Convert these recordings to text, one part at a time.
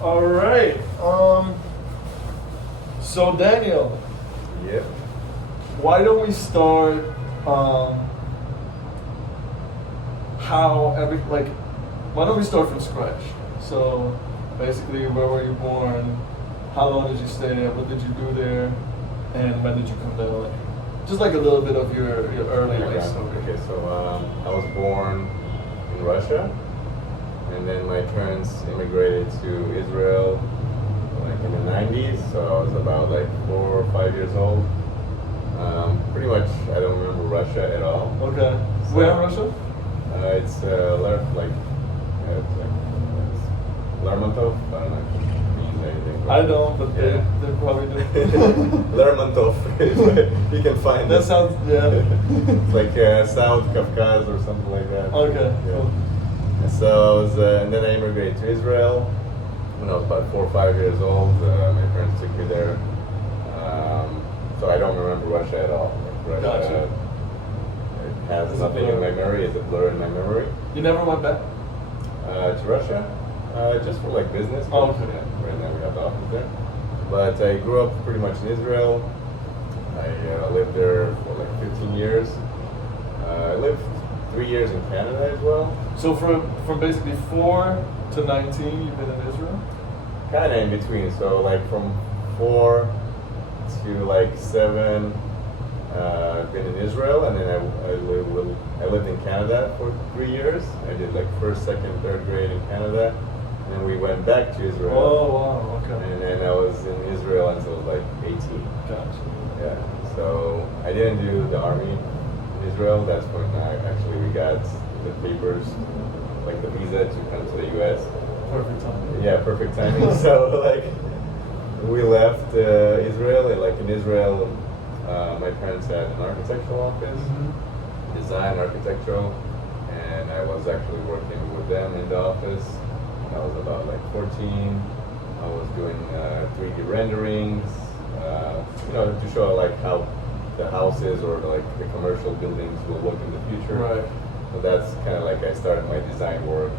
All right. So Daniel, Yep. why don't we start? How every like, why don't we start from scratch? So basically, where were you born? How long did you stay there? What did you do there? And when did you come to LA? Just like a little bit of your early life story. Okay, so I was born in Russia, and then my parents immigrated to Israel like in the 90s, so I was about like 4 or 5 years old. Pretty much, I don't remember Russia at all. Okay. So, Where in Russia? It's Lermontov. I don't know if it means anything. I don't, but Yeah. they probably do. Lermontov. You can find That it. sounds, yeah. It's like South Caucasus or something like that. Okay. Yeah. Cool. So I was, and then I immigrated to Israel when I was about 4 or 5 years old. My parents took me there. So I don't remember Russia at all. Like Russia, Gotcha. it has It's a nothing in blur. my memory. It's a blur in my memory. You never went back? To Russia, just for like business. Oh, okay. Yeah, right now we have the office there. But I grew up pretty much in Israel. I lived there for like 15 years. I lived 3 years in Canada as well. So from basically 4 to 19, you've been in Israel? Kind of in between. So like from 4 to like 7, I've been in Israel, and then I lived in Canada for 3 years. I did like first, second, third grade in Canada, and then we went back to Israel. Oh, wow, okay. And then I was in Israel until like 18. Gotcha. Yeah. So I didn't do the army in Israel. That's when we got the papers, like the visa to come to the U.S. Perfect time. Yeah, perfect timing. So like we left Israel, and like in Israel, my parents had an architectural office, design architectural, and I was actually working with them in the office. I was about like 14. I was doing 3D renderings, to show like how the houses or like the commercial buildings will look in the future. Right. So that's kind of like I started my design work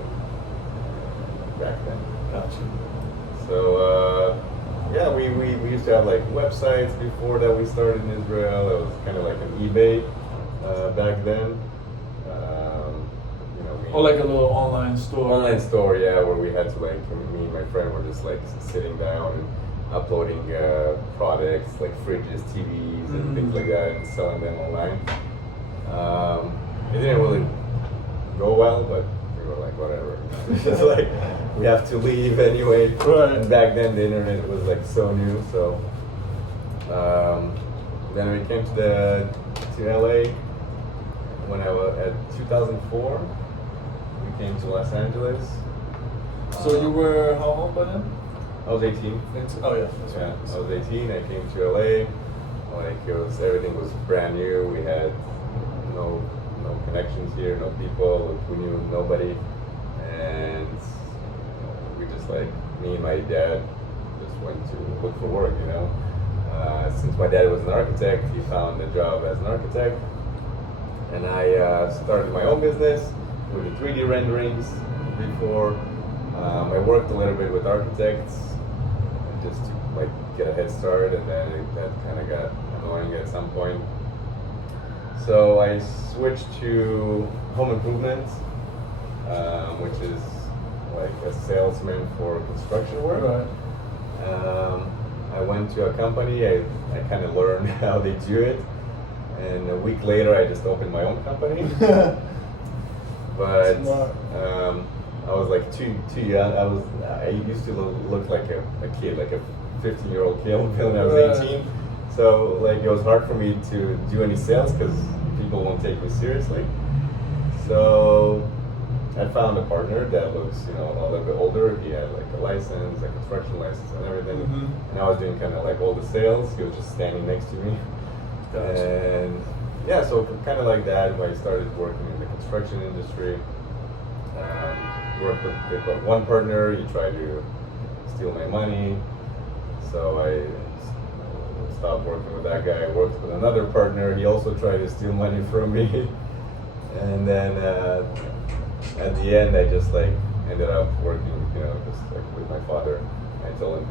back then. Gotcha. So yeah, we used to have like websites before that we started in Israel. It was kind of like an eBay back then. Oh, like a little online store. Online store, yeah, where we had to like, me and my friend were just like sitting down and uploading products like fridges, TVs, and things like that, and selling them online. It didn't really go well, but we were like, whatever. It's just like, we have to leave anyway. Right. And back then the internet was like so new, so then we came to LA when I was at 2004. We came to Los Angeles. So you were how old by then? I was 18. Oh yeah. That's Yeah, right. I was 18. I came to LA. Like everything was brand new. We had no connections here, no people. We knew nobody, and we just like me and my dad just went to look for work. Since my dad was an architect, he found a job as an architect, and I started my own business with the 3D renderings. Before I worked a little bit with architects just to like get a head start, and then that kind of got annoying at some point. So I switched to home improvement, which is like a salesman for construction work. Right. I went to a company, I kind of learned how they do it, and a week later I just opened my own company. But Smart. I was like too young. I used to look like a kid, like a 15-year-old kid when I was Right. 18. So like it was hard for me to do any sales because people won't take me seriously. So I found a partner that was a little bit older. He had like a license, a construction license, and everything. And I was doing kind of like all the sales. He was just standing next to me. Gotcha. And yeah, so kind of like that, I started working in the construction industry. Worked with one partner. He tried to steal my money, so I stopped working with that guy. I worked with another partner. He also tried to steal money from me, and then at the end, I just like ended up working, just like with my father. I told him,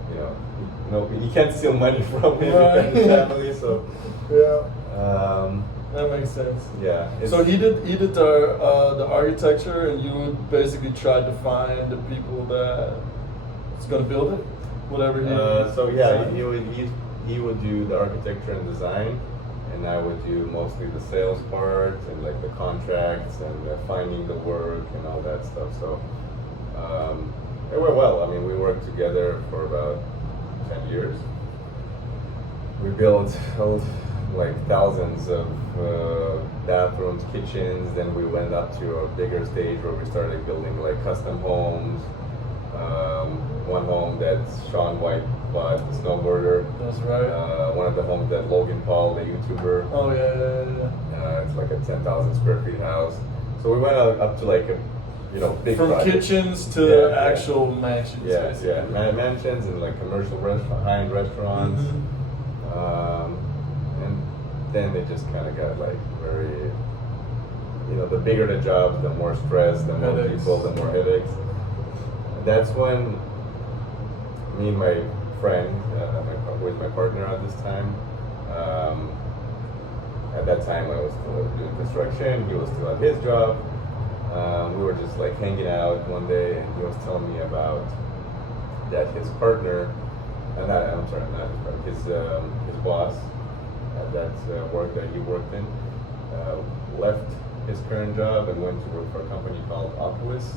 no, you can't steal money from him and his family. So Yeah. That makes sense. yeah. So he did the architecture, and you basically tried to find the people that's gonna build it, whatever he. So yeah, designed. he would do the architecture and design, and I would do mostly the sales part and like the contracts and finding the work and all that stuff. So it went well. I mean, we worked together for about 10 years. We built like thousands of bathrooms, kitchens. Then we went up to a bigger stage where we started building like custom homes. One home that Sean White bought, the snowboarder. That's right. One of the homes that Logan Paul, the YouTuber. Oh yeah. It's like a 10,000 square feet house. So we went up to like a, big From projects. kitchens to actual mansions. Yeah, basically. mansions and like commercial high-end restaurants. And then it just kind of got like very, the bigger the job, the more stress, the more Headaches. people, the more headaches. That's when me and my friend, who was my partner at this time, at that time I was still doing construction, he was still at his job. We were just like hanging out one day, and he was telling me about that his partner, not his partner, his boss at that work that he worked in, left his current job and went to work for a company called Oculus.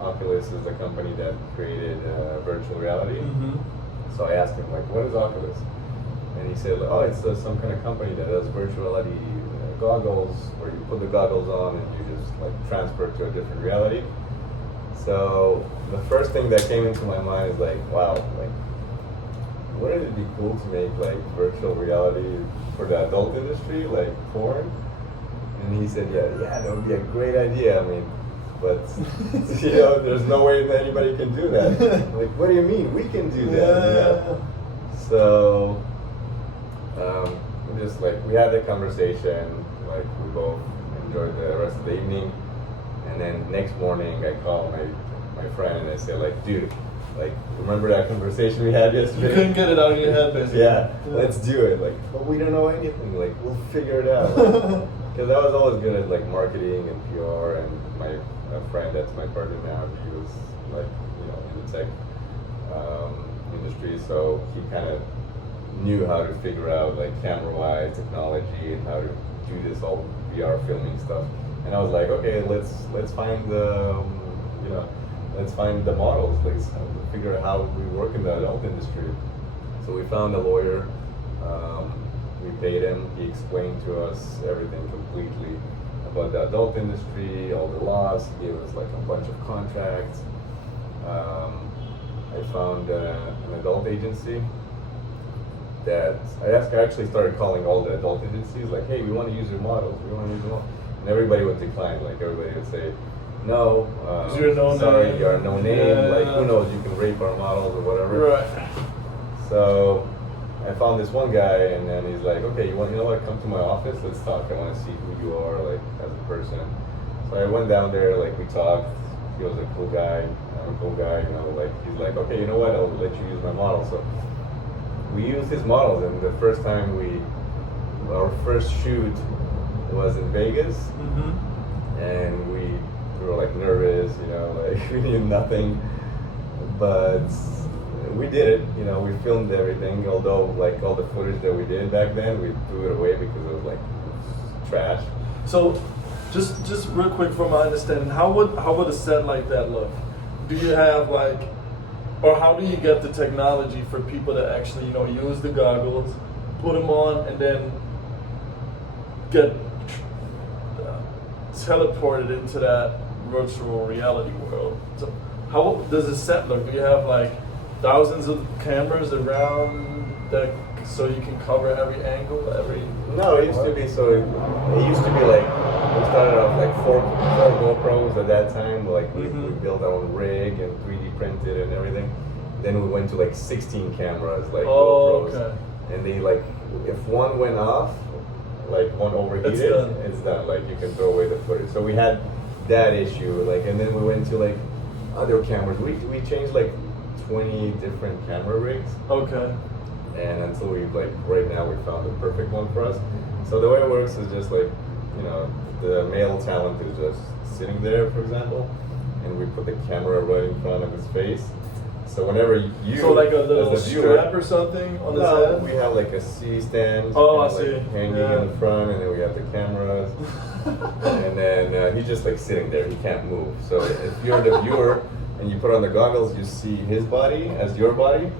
Oculus is a company that created virtual reality. So I asked him, like, what is Oculus? And he said, oh, it's some kind of company that does virtual reality goggles, where you put the goggles on and you just like transfer to a different reality. So the first thing that came into my mind is like, wow, like, wouldn't it be cool to make like virtual reality for the adult industry, like porn? And he said, yeah, that would be a great idea. I mean, but there's no way that anybody can do that. Like, what do you mean? We can do that. So we had the conversation. Like, we both enjoyed the rest of the evening, and then next morning I called my friend and I said, like, dude, like, remember that conversation we had yesterday? You couldn't get it out of your head, basically. Yeah, let's do it. Like, but we don't know anything. Like, we'll figure it out. Because I was always good at like marketing and PR, and my friend that's my partner now, he was like, in the tech industry, so he kind of knew how to figure out like camera-wise technology and how to do this all VR filming stuff. And I was like, okay, let's find the let's find the models. Let's figure out how we work in the adult industry. So we found a lawyer. We paid him. He explained to us everything completely about the adult industry, all the laws. He gave us like a bunch of contracts. I found an adult agency that I actually started calling all the adult agencies, like, hey, we want to use your models. And everybody would decline. Like, everybody would say, no, you're no sorry, name. you're no name. Yeah. Like, who knows, you can rape our models or whatever. Right. So I found this one guy, and then he's like, okay, you know what, come to my office, let's talk. I want to see who you are, like, as a person. So I went down there, like, we talked. He was a cool guy. I'm a cool guy, like, he's like, okay, you know what, I'll let you use my model. So we used his models, and the first time our first shoot was in Vegas, and we were like nervous, like we knew nothing, but we did it. We filmed everything. Although like all the footage that we did back then, we threw it away because it was like trash. So, just real quick from my understanding, how would a set like that look? Do you have like, or how do you get the technology for people to actually use the goggles, put them on, and then get teleported into that virtual reality world? So how does a set look? Do you have like thousands of cameras around that so you can cover every angle, No, it used to be like, we started off like four GoPros at that time. Like we built our own rig and 3D printed and everything. Then we went to like 16 cameras, like GoPros. Okay. And they like, if one went off, like one overheated, it's done. Like you can throw away the footage. So we had that issue. Like, and then we went to like audio cameras. We changed like 20 different camera rigs, Okay. and until we like right now we found the perfect one for us. So the way it works is just like, you know, the male talent is just sitting there, for example, and we put the camera right in front of his face. So whenever you, So like a little as the viewer, strap or something on his no, head? we have like a C stand, Oh, I kinda, like, see. hanging Yeah. in the front, and then we have the cameras, and then he's just like sitting there. He can't move. So if you're the viewer and you put on the goggles, you see his body as your body,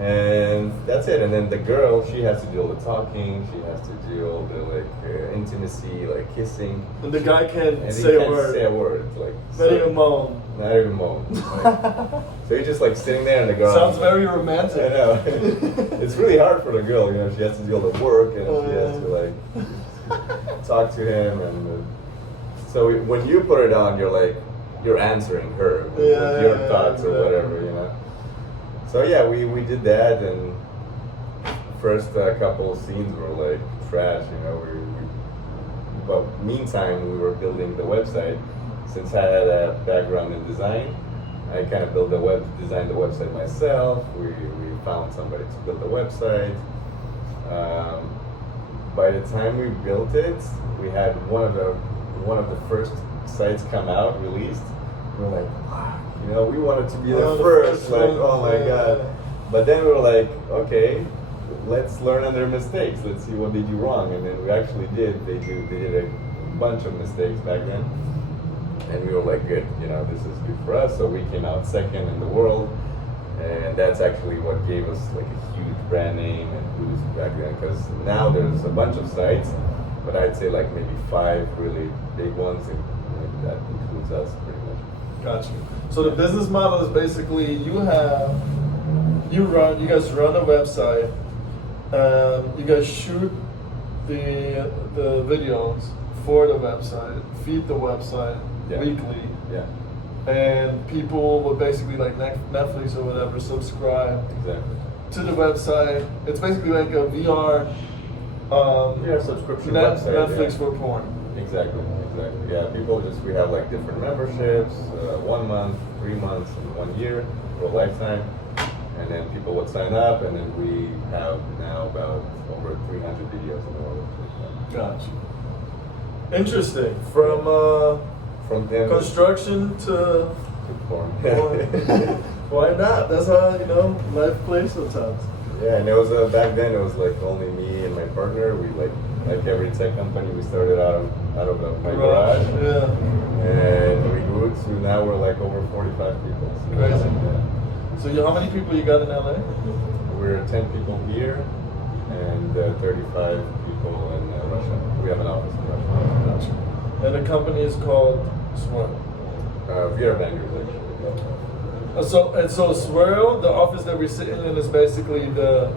and that's it. And then the girl, she has to do all the talking. She has to do all the like intimacy, like kissing. And the guy can't And say he a can't word. say a word. Like Not even moan. Not even moan. Like, so he's just like sitting there, and the girl. Sounds very romantic. I know. It's really hard for the girl, you know. She has to do all the work, and she has to like talk to him, and so when you put it on, you're answering her with Yeah, your yeah, thoughts or exactly. whatever, you know. So yeah, we did that, and first couple of scenes were like trash, you know. But meantime, we were building the website. Since I had a background in design, I kind of designed the website myself. We found somebody to build the website. By the time we built it, we had one of the first sites come out, released. We were like, wow, you know, we wanted to be the first. Like, one. oh my god. But then we were like, okay, let's learn on their mistakes. Let's see what they do wrong. And then we actually did. They did a bunch of mistakes back then. And we were like, good, you know, this is good for us. So we came out second in the world. And that's actually what gave us like a huge brand name and boost back then. Because now there's a bunch of sites, but I'd say like maybe 5 really big ones. And like, that includes us pretty much. Gotcha. So the business model is basically you guys run a website, you guys shoot the videos for the website, feed the website Yeah. weekly, Yeah, and people will basically like Netflix or whatever subscribe exactly. to the website. It's basically like a VR Subscription website. Netflix yeah. for porn. Exactly. Yeah, we have like different memberships, 1 month, 3 months, and 1 year, for a lifetime. And then people would sign up, and then we have now about over 300 videos in the world. Gotcha. Interesting. From them construction to porn. porn. Why not? That's how, you know, life plays sometimes. Yeah, and it was back then. It was like only me and my partner. We like every tech company, we started out of my garage, Yeah. and we grew to now we're like over 45 people. So, Crazy. yeah. So how many people you got in LA? We're 10 people here, and 35 people in Russia. We have an office in Russia. Gotcha. And the company is called Swirl. VR Bangers, actually. So Swirl, the office that we're sitting in, is basically the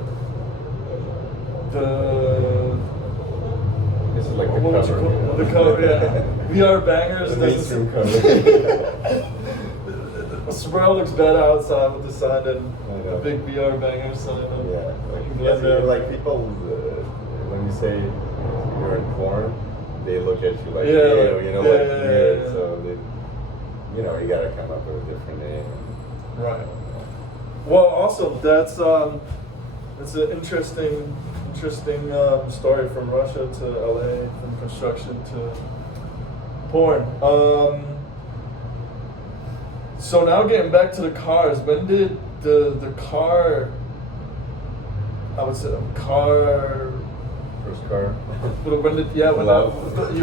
This is like the what would you cover. call the cover? Yeah. VR Bangers. The This is- mainstream cover. Swirl looks better outside with the sign than I the know. big VR Banger sign. Yeah, Blend in. like people, when you say you're in porn, they look at you like, Yeah, ew, you know, yeah, like yeah, weird. yeah. So, you know, you gotta come up with a different name. Right. Well, awesome. That's an interesting story from Russia to LA, from construction to porn. So now getting back to the cars, when did the car? I would say car. First car. When did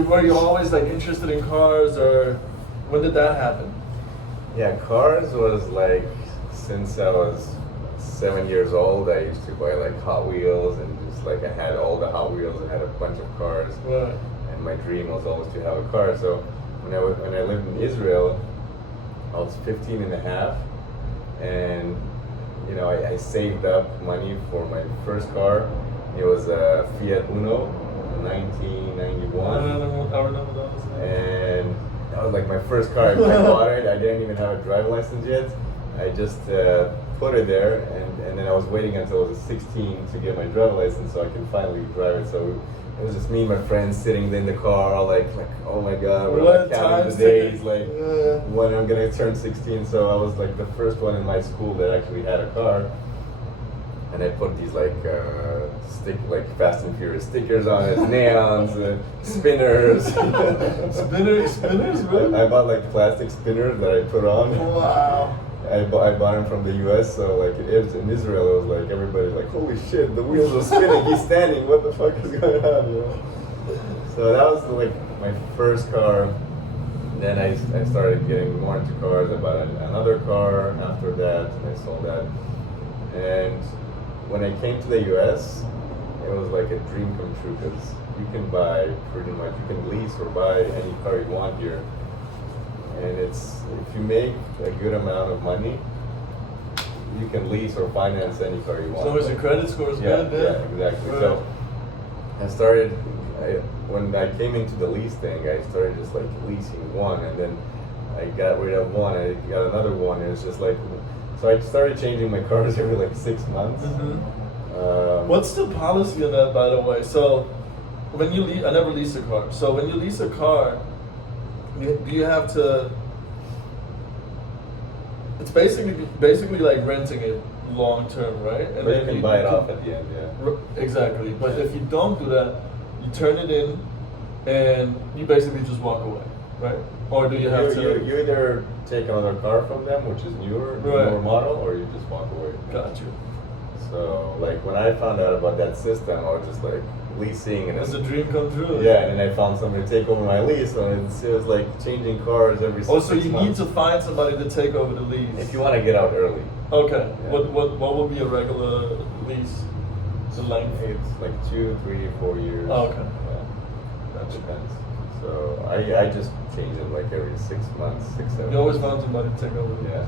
were you always like interested in cars, or when did that happen? Yeah, cars was like, since I was 7 years old, I used to buy like Hot Wheels, and just like I had all the Hot Wheels. I had a bunch of cars, Right. and my dream was always to have a car. So when I lived in Israel, I was 15 and a half, and you know, I saved up money for my first car. It was a Fiat Uno, 1991. I remember those. And that was like my first car. I bought it. I didn't even have a driving license yet. I just put it there, and then I was waiting until I was 16 to get my driving license so I can finally drive it. So it was just me and my friends sitting in the car, like oh my god, we're What like counting times the days, ticking. like Yeah. when I'm gonna turn 16. So I was like the first one in my school that actually had a car, and I put these like Fast and Furious stickers on it, neons, spinners. Spinners, really? I bought like plastic spinners that I put on. Wow. I bought them from the U.S. So like it was in Israel, it was like everybody like, holy shit, the wheels are spinning. He's standing. What the fuck is going on? You know? So that was like my first car. Then I started getting more into cars. I bought another car after that, and I sold that. And when I came to the U.S., it was like a dream come true because you can buy pretty much, you can lease or buy any car you want here. And it's, if you make a good amount of money, you can lease or finance any car you want. So is your credit score Yeah, good? yeah, exactly. So I started, when I came into the lease thing, I started just like leasing one, and then I got rid of one, I got another one, and it's just like, so I started changing my cars every like 6 months. What's the policy on that, by the way? So when you lease, I never leased a car. So when you lease a car, do you have to? It's basically like renting it long term, right? And Or you can buy it off at the end, yeah. Exactly. But if you don't do that, you turn it in, and you basically just walk away, right? Or do you have to? You either take another car from them, which is newer, newer model, or you just walk away. Got you. So, like, when I found out about that system, I was just like leasing, and It's a dream come true. yeah, and then I found somebody to take over my lease, so it was like changing cars every 6 months. Also, you need to find somebody to take over the lease. if you want to get out early. Okay. Yeah. What would be a regular lease? The length. It's like 2, 3, 4 years. Oh, okay. Yeah, that depends. So I just change it like every 6 months, 6, 7. You always found somebody to take over. Yeah.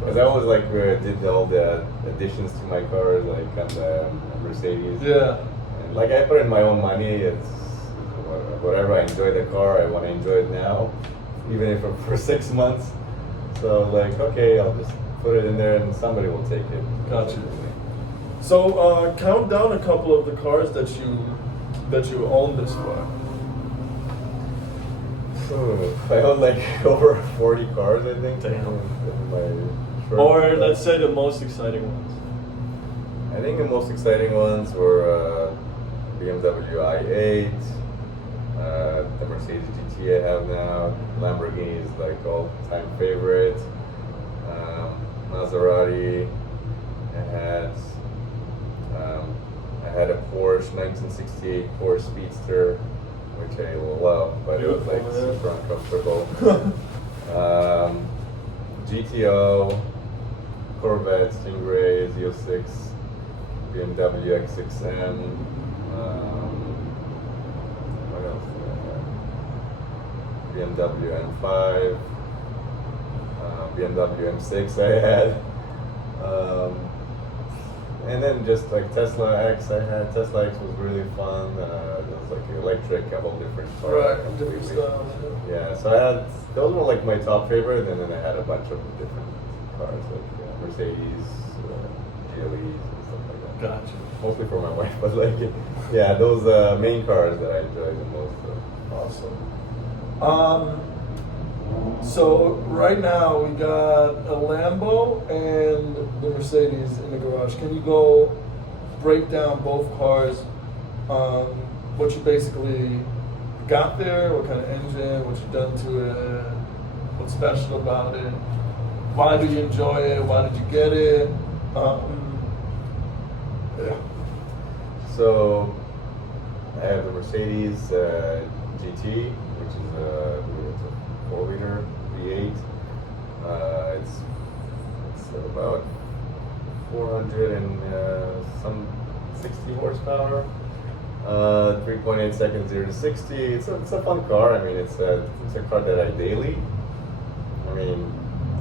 Because I always like did all the additions to my cars, like on the Mercedes. Yeah. And like I put in my own money. It's whatever I enjoy the car, I want to enjoy it now, even if for 6 months. So like, okay, I'll just put it in there, and somebody will take it. Gotcha. So count down a couple of the cars that you own this far. I own like over 40 cars, I think. Damn. in my short- Or let's say the most exciting ones. I think the most exciting ones were BMW i8, the Mercedes GT I have now, Lamborghini is like all-time favorite, Maserati. I had a Porsche 1968 Porsche Speedster, which I love, but it was like Beautiful, man. super uncomfortable. GTO, Corvette, Stingray, Z06, BMW X6M. What else did I have? BMW M5, BMW M6 I had. And then just like Tesla X, I had Tesla X was really fun. It was like electric, a whole different car. Right, different completely. styles. Yeah, so I had, those were like my top favorite, and then I had a bunch of different cars like Mercedes, GLEs, and stuff like that. Gotcha. Mostly for my wife, but like, yeah, those main cars that I enjoy the most. So. Awesome. So right now we got a Lambo and the Mercedes in the garage. Can you go break down both cars? What you basically got there? What kind of engine? What you done to it? What's special about it? Why do you enjoy it? Why did you get it? Yeah. So I have the Mercedes GT, which is a 4-liter V8. It's about 400 and some 60 horsepower. 3.8 seconds 0 to 60. It's a fun car. I mean, it's a car that I daily. I mean,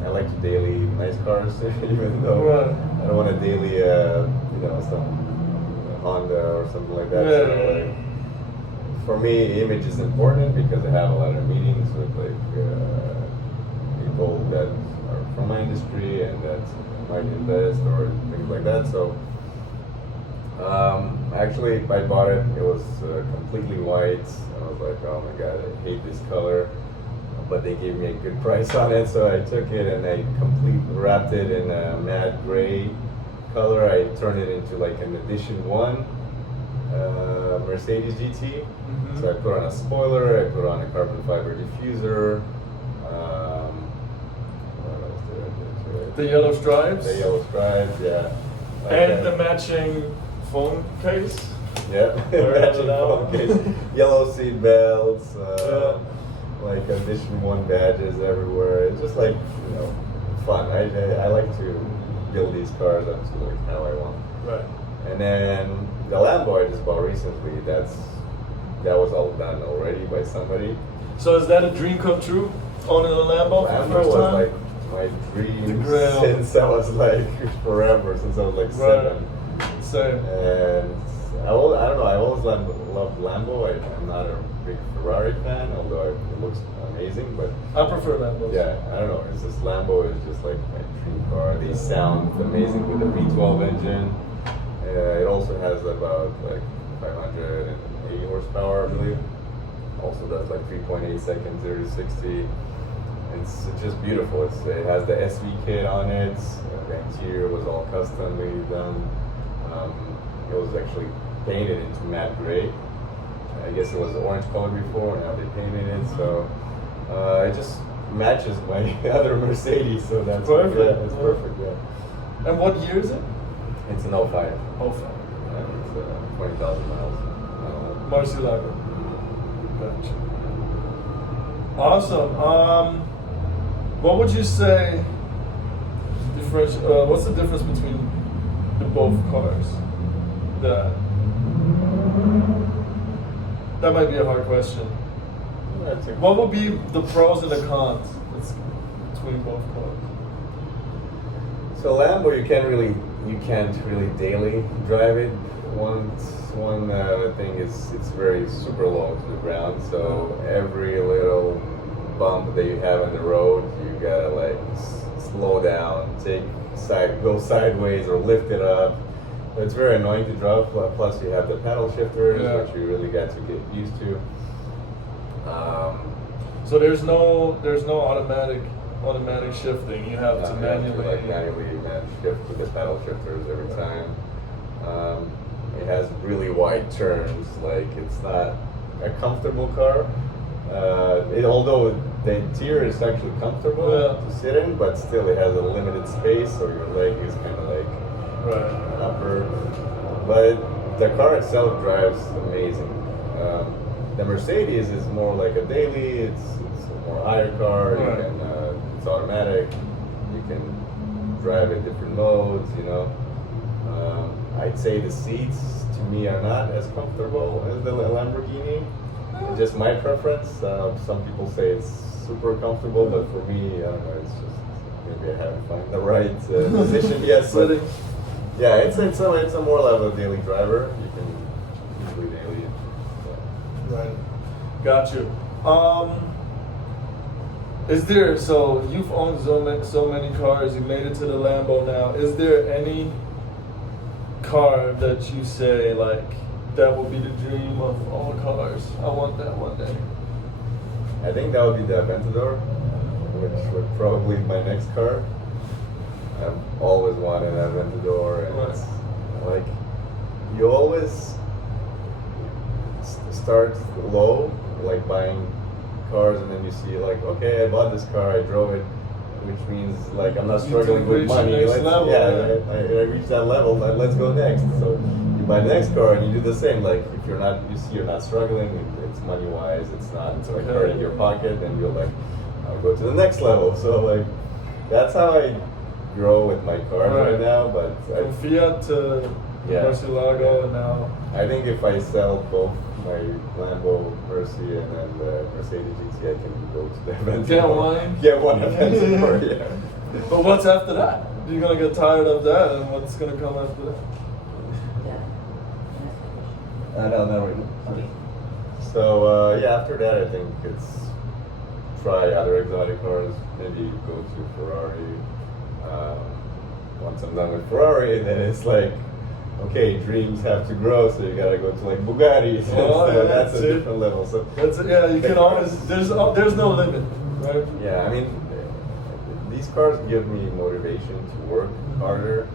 I like to daily nice cars, even though Right. I don't want to daily, some Honda or something like that. Yeah. So, like, for me, image is important because I have a lot of meetings with people that are from my industry and that might invest or things like that. So Actually, I bought it. It was completely white. I was like, oh my god, I hate this color. But they gave me a good price on it, so I took it and I wrapped it in a matte gray color. I turned it into like an edition one Mercedes GT. Mhm. So I put on a spoiler. I put on a carbon fiber diffuser. What else did I do to it? The yellow stripes. The yellow stripes, yeah. And the matching phone case. Yeah, Or matching that phone one. case, yellow seat belts, Yeah. like edition one badges everywhere. It's just like, you know, fun. I like to build these cars up to like how I want. Right. And then the Lambo I just bought recently. That was all done already by somebody. So is that a dream come true? Owning a Lambo for Lambo the first was time? like my dream Grail. since I was like forever, since I was like Right. 7. Same. And I don't know, I always loved Lambo. I'm not a big Ferrari fan, although it looks amazing, but I prefer Lambos. yeah, I don't know, it's just Lambo is just like my dream car. They sound amazing with the V12 engine. It also has about like 580 horsepower, I believe. Also does like 3.8 seconds 0 to 60. It's just beautiful. It has the SV kit on it. The interior was all customly done. It was actually painted into matte gray. I guess it was orange color before, now they painted it. So it just matches my other Mercedes. So that's Perfect. Yeah, it's perfect. Yeah. And what year is it? It's an 05. Oh, fine. And it's 20,000 miles. Murcielago. Gotcha. Awesome. What would you say? What's the difference between the both cars? That might be a hard question. That's it. What would be the pros and the cons between both cars? So Lambo, you can't really daily drive it. One thing is it's very super low to the ground, so every little bump that you have on the road, you gotta like slow down, go sideways or lift it up. It's very annoying to drive. Plus, you have the pedal shifters, Yeah. which you really got to get used to. So there's no automatic shifting. You have to manually. manually shift with the pedal shifters every time. It has really wide turns. Like it's not a comfortable car. Although the interior is actually comfortable Yeah. to sit in, but still it has a limited space, so your leg is kind of like Right. upper. But the car itself drives amazing. The Mercedes is more like a daily. It's a more higher car. Right. It's automatic. You can drive in different modes. You know. I'd say the seats to me are not as comfortable as the Lamborghini. It's just my preference. Some people say it's super comfortable, but for me, I don't know. It's just maybe I haven't found the right position yet. But Sitting. yeah, it's a more level daily driver. You can easily daily it. Right. Got you. Is there, so you've owned so many cars, you made it to the Lambo now. Is there any car that you say like that would be the dream of all cars? I want that one day. I think that would be the Aventador, which would probably be my next car. I've always wanted an Aventador, and Right. it's like you always start low, like buying cars, and then you see like, okay, I bought this car, I drove it, which means like I'm not You struggling can with reach the money. next level, yeah. I reached that level, let's go next. So you buy the next car and you do the same. Like if you're not struggling, it's money wise, it's not like Okay. hurting your pocket, and you're like, I'll go to the next level. So like that's how I grow with my cars Right. right now. But From Fiat to Yeah. Murcielago and now. I think if I sell both my Lambo Mercy and then the Mercedes GT, I can go to the Aventador. Get one? Get one Aventador, yeah. But what's after that? You're gonna get tired of that, and what's gonna come after that? No, not right now. Okay. So yeah, after that, I think it's try other exotic cars. Maybe go to Ferrari. Once I'm done with Ferrari, then it's like okay, dreams have to grow, so you gotta go to like Bugatti. Oh, So yeah, that's a it. different level. So That's it. Yeah, you can always. There's no limit, right? yeah, I mean, these cars give me motivation to work harder.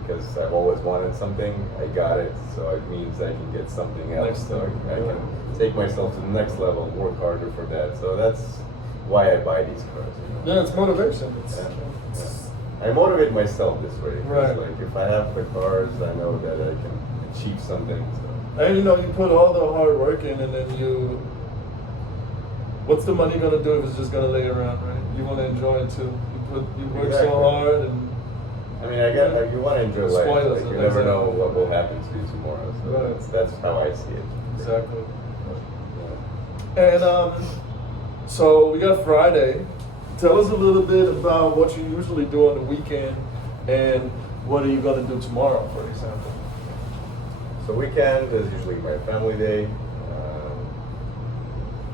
Because I've always wanted something, I got it, so it means I can get something else. Next So thing, I yeah. can take myself to the next level and work harder for that. So that's why I buy these cars. You know? Yeah, it's motivation. It's, I motivate myself this way. 'Cause, Right. Like if I have the cars, I know that I can achieve something. So. And you put all the hard work in, and then you. What's the money gonna do if it's just gonna lay around, right? You want to enjoy it too. You work Exactly. so hard, and I mean, you want to enjoy life. Spoilers, Like, you never know exactly. what will happen to you tomorrow. So Right. that's how I see it. exactly. Yeah. And so we got Friday. Tell us a little bit about what you usually do on the weekend, and what are you gonna do tomorrow, for example? So weekend is usually my family day.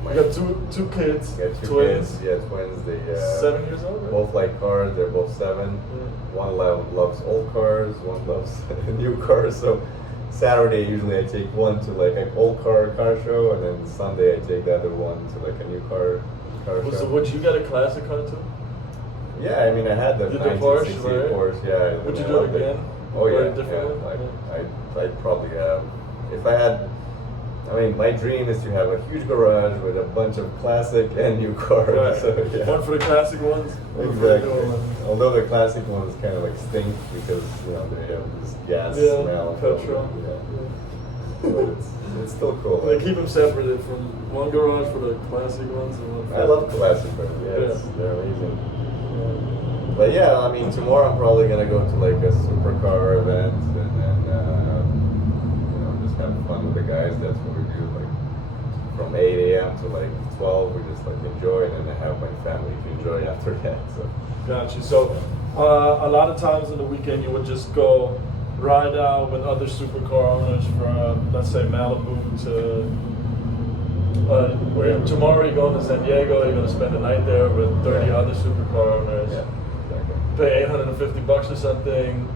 You got two kids, got two twins, kids. Yeah, twins. They 7 years old. Right? both like cars. They're both 7. Yeah. One loves old cars. One loves new cars. So Saturday usually I take one to like an old car show, and then Sunday I take the other one to like a new car So show. what, you got a classic car too? Yeah, I mean I had the Did the Porsche, 1968 right? Porsche. Yeah. Would you I do it loved again? Oh Or yeah, a different one? Like I'd probably have if I had. I mean, my dream is to have a huge garage with a bunch of classic and new cars. Right. So, yeah. One for the classic ones. One for the Exactly. newer ones. Although the classic ones kind of like stink because they have this gas Yeah, smell. petrol. Yeah. But it's still cool. They keep them separated from one garage for the classic ones and one for I love classic cars. Yeah, Yeah. they're amazing. But yeah, I mean, tomorrow I'm probably gonna go to like a supercar event and then just have fun with the guys. That's what we do. Like from 8 a.m. to like 12, we just like enjoy, and then I have my family to enjoy after that. So Gotcha. So, a lot of times in the weekend, you would just go ride out with other supercar owners from, let's say, Malibu to. Tomorrow you're going to San Diego. You're going to spend the night there with 30 Yeah. other supercar owners. yeah, exactly. Pay $850 or something.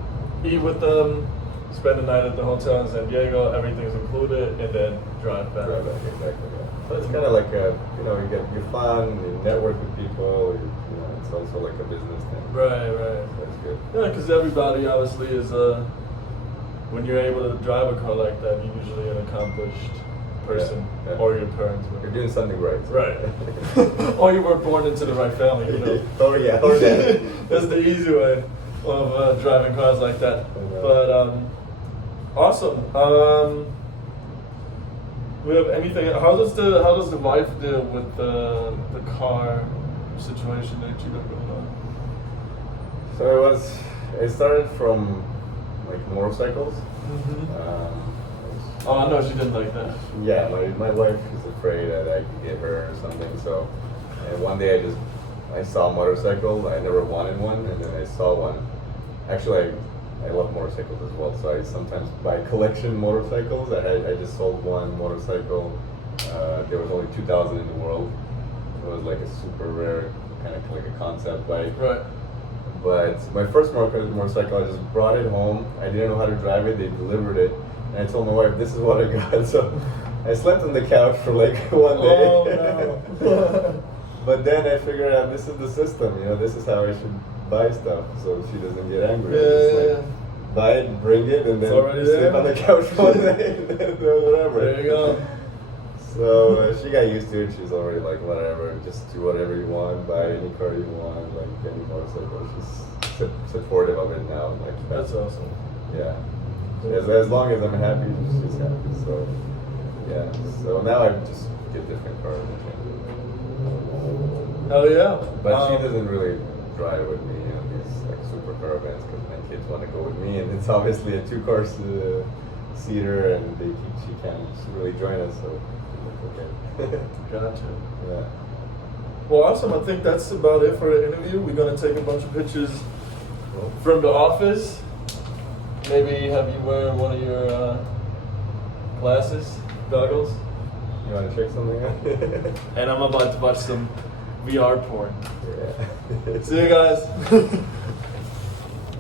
Eat with them. Spend the night at the hotel in San Diego. Everything's included, and then drive back. Right, exactly. Yeah. So it's kind of like you get your fun, you network with people. It's also like a business thing. Right, right. So it's good. Yeah, because everybody obviously is when you're able to drive a car like that, you're usually an accomplished person, Yeah, yeah. or your parents were. You're doing something right. so. Right. Or you were born into the right family, Oh yeah. Oh yeah. That's the easy way of driving cars like that. I know. But awesome. We have anything? How does the wife deal with the car situation that you got going on? So it started from like motorcycles. Oh, I know she didn't like that. Yeah, my wife is afraid that I could get her or something. So, and one day I saw a motorcycle. I never wanted one, and then I saw one. Actually, I love motorcycles as well. So I sometimes buy collection motorcycles. I just sold one motorcycle. There was only 2,000 in the world. It was like a super rare, kind of like a concept bike. Right. But my first motorcycle, I just brought it home. I didn't know how to drive it. They delivered it. And I told my wife, this is what I got. So I slept on the couch for like one day. Oh, no. But then I figured out this is the system. This is how I should buy stuff so she doesn't get angry. I just, Yeah. buy it, bring it, and It's then already sleep there. on the couch one day and then whatever. There you go. So she got used to it. She's already like, whatever, just do whatever you want, buy any car you want, like any motorcycle. She's supportive of it now. Like That's awesome. yeah. As long as I'm happy, she's happy. So yeah. So now I just get different cars. Hell yeah. But she doesn't really drive with me these like supercar events because my kids want to go with me, and it's obviously a 2-car seater, and she can't really join us. So okay. Gotcha. Yeah. Well, awesome. I think that's about it for the interview. We're gonna take a bunch of pictures Cool. from the office. Maybe have you wear one of your glasses, goggles, You want to check something out? and I'm about to watch some VR porn. Yeah. See you guys.